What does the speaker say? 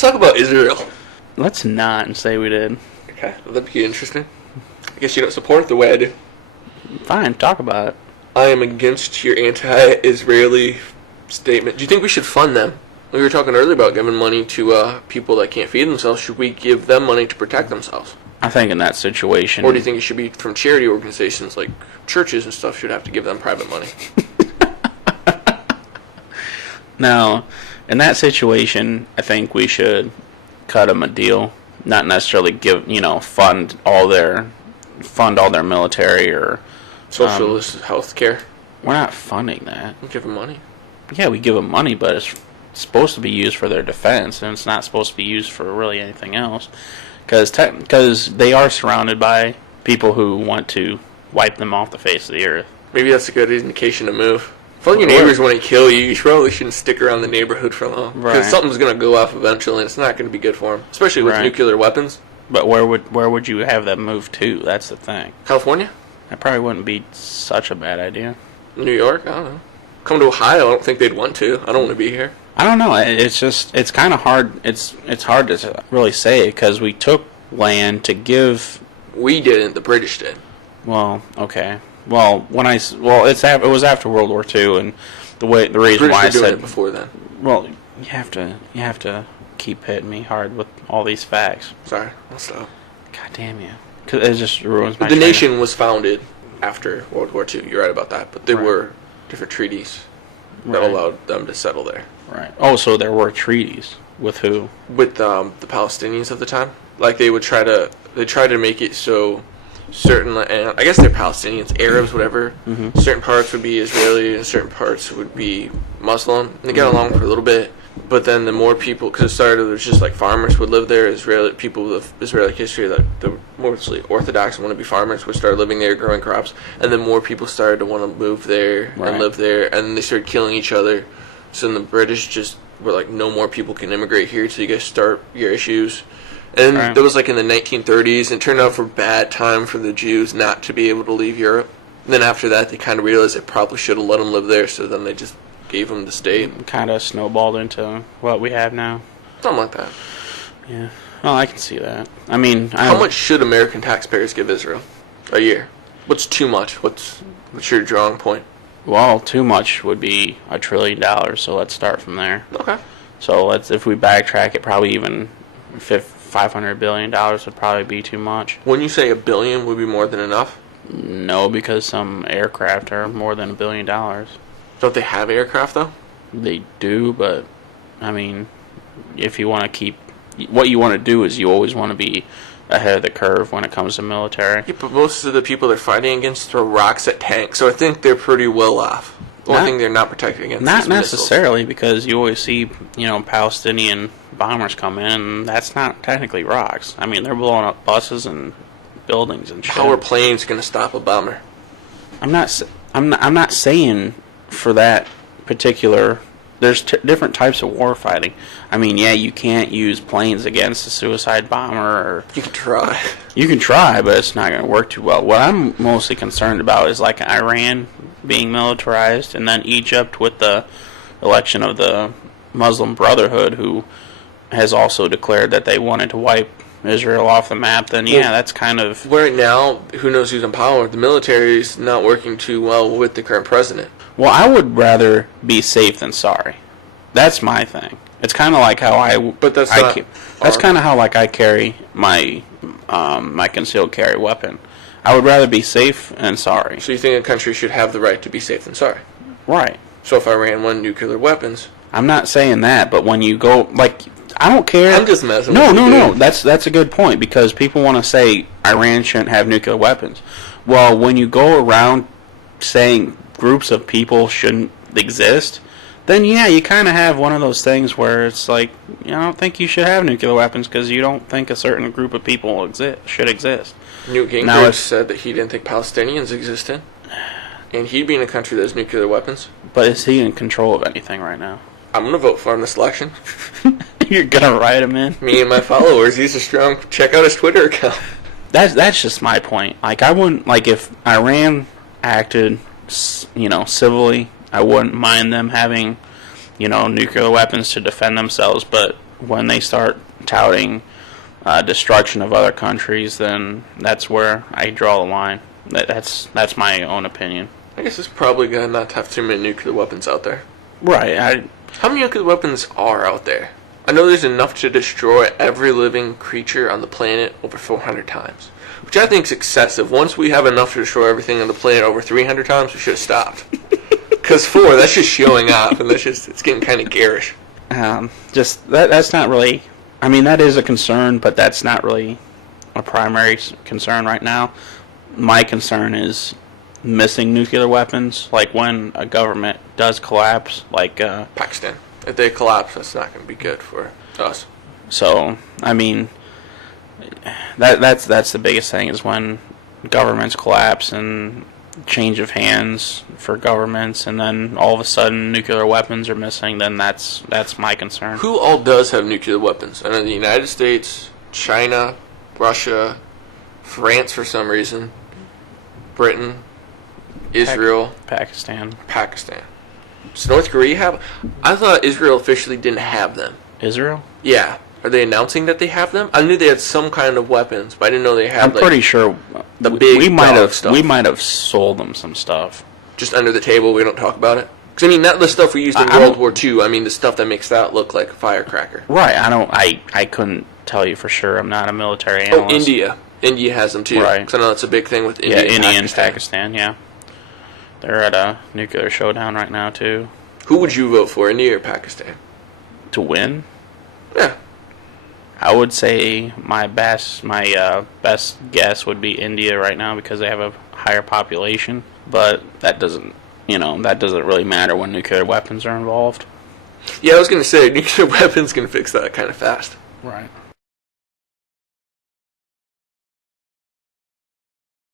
Let's talk about Israel. Let's not say we did. Okay, well, that'd be interesting. I guess you don't support it the way I do. Fine, talk about it. I am against your anti-Israeli statement. Do you think we should fund them? We were talking earlier about giving money to people that can't feed themselves. Should we give them money to protect themselves? I think in that situation... Or do you think it should be from charity organizations like churches and stuff should have to give them private money? Now, in that situation, I think we should cut them a deal. Not necessarily fund all their military or... Socialist health care. We're not funding that. We give them money. Yeah, we give them money, but it's supposed to be used for their defense, and it's not supposed to be used for really anything else. Because they are surrounded by people who want to wipe them off the face of the earth. Maybe that's a good indication to move. If all your neighbors want to kill you, you probably shouldn't stick around the neighborhood for long. Because something's going to go off eventually, and it's not going to be good for them. Especially with nuclear weapons. But where would you have them move to? That's the thing. California? That probably wouldn't be such a bad idea. New York? I don't know. Come to Ohio, I don't think they'd want to. I don't want to be here. I don't know. It's kind of hard. It's hard to really say because we took land to give. We didn't. The British did. Well, okay. Well, it was after World War II, and the reason why I said it before then. Well, you have to keep hitting me hard with all these facts. Sorry, I'll stop. God damn you! Cause it just ruins my. The nation was founded after World War II. You're right about that, but there were different treaties that allowed them to settle there. Right. Oh, so there were treaties with who? With the Palestinians of the time. Like they tried to make it so certain, and I guess they're Palestinians, Arabs, whatever. Mm-hmm. Certain parts would be Israeli, and certain parts would be Muslim. And they got along for a little bit, but then the more people, because it started, it was just like farmers would live there. Israeli people with Israeli history, like the mostly Orthodox want to be farmers, would start living there, growing crops, and then more people started to want to move there and live there, and then they started killing each other. So then the British just were like, no more people can immigrate here till you guys start your issues. And that was like in the 1930s, and it turned out for a bad time for the Jews not to be able to leave Europe. And then after that, they kind of realized they probably should have let them live there, so then they just gave them the state. Kind of snowballed into what we have now. Something like that. Yeah. Well, I can see that. I mean... How much should American taxpayers give Israel a year? What's too much? What's your drawing point? Well, too much would be $1 trillion, so let's start from there. Okay. So if we backtrack it, probably even $500 billion would probably be too much. When you say $1 billion would be more than enough? No, because some aircraft are more than $1 billion. Don't they have aircraft, though? They do, but, I mean, if you want to keep... What you want to do is you always want to be ahead of the curve when it comes to military. Yeah, but most of the people they're fighting against throw rocks at tanks, so I think they're pretty well off. The only thing they're not protected against not is necessarily, missiles. Because you always see, Palestinian bombers come in, and that's not technically rocks. I mean, they're blowing up buses and buildings and shit. How are planes going to stop a bomber? I'm not saying for that particular... There's different types of war fighting. I mean, yeah, you can't use planes against a suicide bomber. Or you can try. You can try, but it's not going to work too well. What I'm mostly concerned about is like Iran being militarized, and then Egypt with the election of the Muslim Brotherhood, who has also declared that they wanted to wipe Israel off the map. Then yeah, that's kind of... Right now, who knows who's in power? The military's not working too well with the current president. Well, I would rather be safe than sorry. That's my thing. It's kind of like how I... But that's not... That's kind of how like I carry my my concealed carry weapon. I would rather be safe and sorry. So you think a country should have the right to be safe than sorry? Right. So if Iran won nuclear weapons... I'm not saying that, but when you go... Like, I don't care... I'm just messing with you. No. That's a good point, because people want to say Iran shouldn't have nuclear weapons. Well, when you go around saying groups of people shouldn't exist, then yeah, you kind of have one of those things where it's like, I don't think you should have nuclear weapons because you don't think a certain group of people should exist. Newt Gingrich said that he didn't think Palestinians existed, and he'd be in a country that has nuclear weapons. But is he in control of anything right now? I'm going to vote for him this election. You're going to write him in? Me and my followers. He's a strong... Check out his Twitter account. That's just my point. Like, I wouldn't... Like, if Iran acted... civilly, I wouldn't mind them having, nuclear weapons to defend themselves, but when they start touting destruction of other countries, then that's where I draw the line. That's my own opinion. I guess it's probably good not to have too many nuclear weapons out there. Right. How many nuclear weapons are out there? I know there's enough to destroy every living creature on the planet over 400 times, which I think is excessive. Once we have enough to destroy everything on the planet over 300 times, we should have stopped. Because 4, that's just showing off, and it's getting kind of garish. That's not really. I mean, that is a concern, but that's not really a primary concern right now. My concern is missing nuclear weapons, like when a government does collapse, like Pakistan. If they collapse, that's not going to be good for us. So, I mean, that's the biggest thing is when governments collapse and change of hands for governments, and then all of a sudden nuclear weapons are missing. Then that's my concern. Who all does have nuclear weapons? I know the United States, China, Russia, France for some reason, Britain, Israel, Pakistan. Does North Korea have? I thought Israel officially didn't have them. Israel? Yeah. Are they announcing that they have them? I knew they had some kind of weapons, but I didn't know they had. I'm pretty sure the big we might have stuff. We might have sold them some stuff. Just under the table, we don't talk about it. Because I mean, not the stuff we used in World War II. I mean, the stuff that makes that look like a firecracker. Right. I couldn't tell you for sure. I'm not a military analyst. Oh, India. India has them too. Right. Because I know that's a big thing with India. Yeah, India and Pakistan. Pakistan. Yeah, they're at a nuclear showdown right now too. Who would you vote for, India or Pakistan? To win? Yeah. I would say my best guess would be India right now because they have a higher population. But that doesn't really matter when nuclear weapons are involved. Yeah, I was going to say, nuclear weapons can fix that kind of fast. Right.